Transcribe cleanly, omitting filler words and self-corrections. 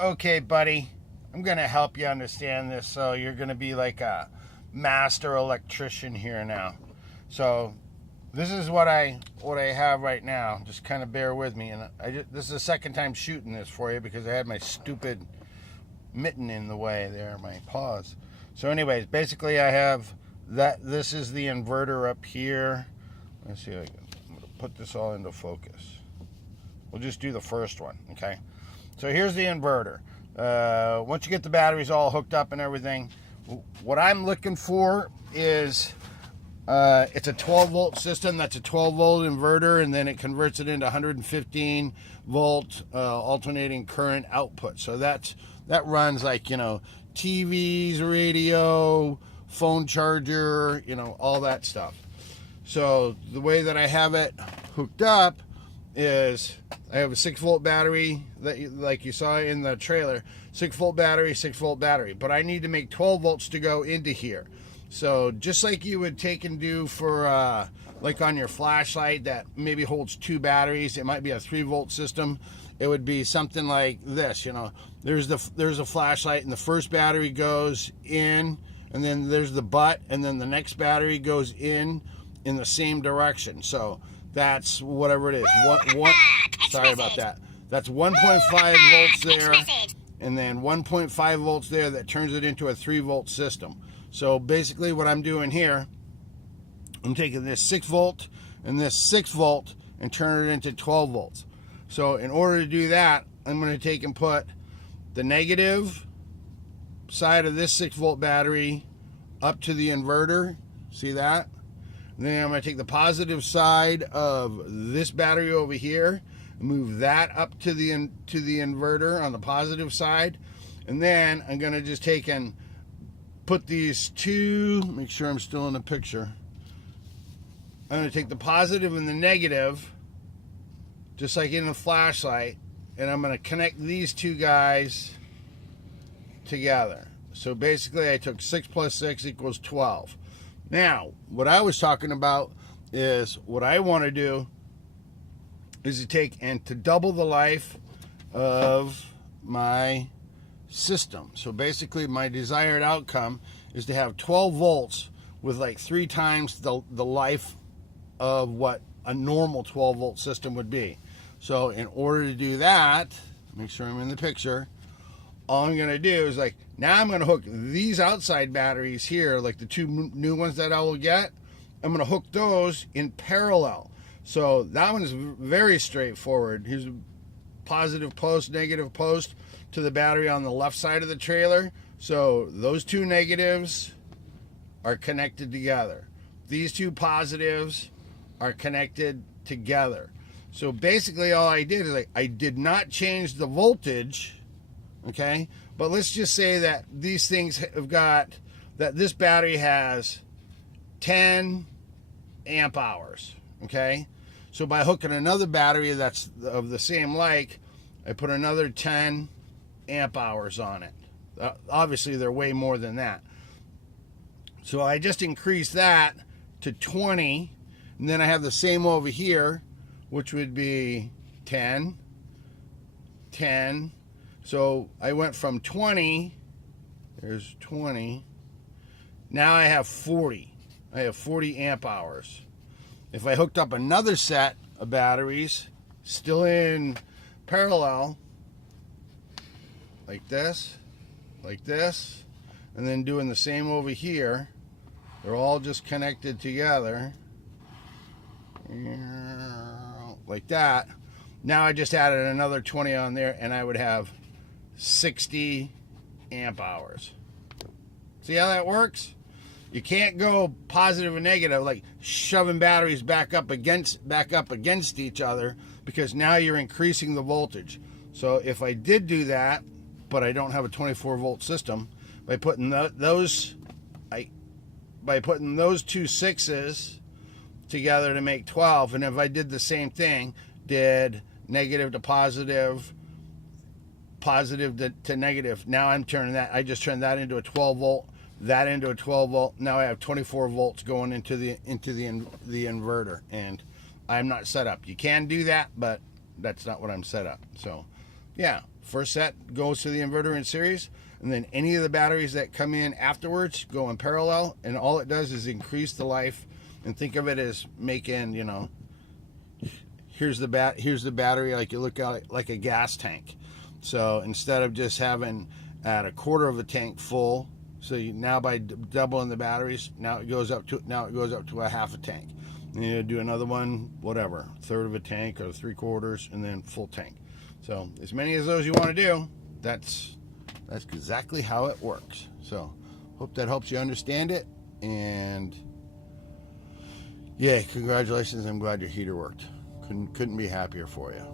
Okay, buddy, I'm going to help you understand this. So you're going to be like a master electrician here now. So this is what I have right now. Just kind of bear with me. And this is the second time shooting this for you because I had my stupid mitten in the way there, my paws. So anyways, basically I have that. This is the inverter up here. Let's see. I'm going to put this all into focus. We'll just do the first one, okay? So here's the inverter. Once you get the batteries all hooked up and everything, what I'm looking for is it's a 12 volt system. That's a 12 volt inverter, and then it converts it into 115 volt alternating current output. So that runs like, TVs, radio, phone charger, all that stuff. So the way that I have it hooked up is I have a 6 volt battery that like you saw in the trailer. 6 volt battery, 6 volt battery, but I need to make 12 volts to go into here. So just like you would take and do for like on your flashlight that maybe holds 2 batteries, it might be a 3 volt system. It would be something like this. There's a flashlight, and the first battery goes in, and then there's the butt, and then the next battery goes in the same direction. So that's whatever it is. Sorry about that. That's 1.5 volts there, and then 1.5 volts there that turns it into a 3 volt system. So basically what I'm doing here, I'm taking this 6 volt and this 6 volt and turn it into 12 volts. So in order to do that, I'm going to take and put the negative side of this 6 volt battery up to the inverter. See that? And then I'm going to take the positive side of this battery over here, move that up to the inverter on the positive side, and then I'm going to just take and put these two, make sure I'm still in the picture. I'm going to take the positive and the negative, just like in the flashlight, and I'm going to connect these two guys together. So basically I took 6 plus 6 equals 12. Now, what I was talking about is what I want to do is to take and to double the life of my system. So basically my desired outcome is to have 12 volts with like 3 times the life of what a normal 12 volt system would be. So in order to do that, make sure I'm in the picture, all I'm going to do is now I'm going to hook these outside batteries here, like the 2 new ones that I will get. I'm going to hook those in parallel. So that one is very straightforward. Here's a positive post, negative post to the battery on the left side of the trailer. So those 2 negatives are connected together. These 2 positives are connected together. So basically all I did is I did not change the voltage. Okay, but let's just say that these things have got, that this battery has 10 amp hours. Okay, so by hooking another battery that's of the same like, I put another 10 amp hours on it. Obviously they're way more than that. So I just increased that to 20, and then I have the same over here, which would be 10, 10. So I went from 20, there's 20, now I have 40. I have 40 amp hours. If I hooked up another set of batteries, still in parallel, like this, and then doing the same over here, they're all just connected together, like that. Now I just added another 20 on there, and I would have 60 amp hours. See how that works? You can't go positive and negative, like shoving batteries back up against each other, because now you're increasing the voltage. So if I did do that, but I don't have a 24 volt system, by putting those 2 6s together to make 12, and if I did the same thing, did negative to positive, positive to negative, now I'm turning that, I just turned that into a 12 volt, that into a 12 volt. Now I have 24 volts going into the inverter, and I'm not set up. You can do that, but that's not what I'm set up. So yeah, First set goes to the inverter in series, and then any of the batteries that come in afterwards go in parallel, and all it does is increase the life. And think of it as making, you know, here's the battery, like you look at it like a gas tank. So instead of just having at a quarter of a tank full, so you, now by doubling the batteries, now it goes up to a half a tank. And you do another one, whatever, third of a tank or 3/4, and then full tank. So as many as those you want to do, that's exactly how it works. So hope that helps you understand it. And yeah, congratulations. I'm glad your heater worked. Couldn't be happier for you.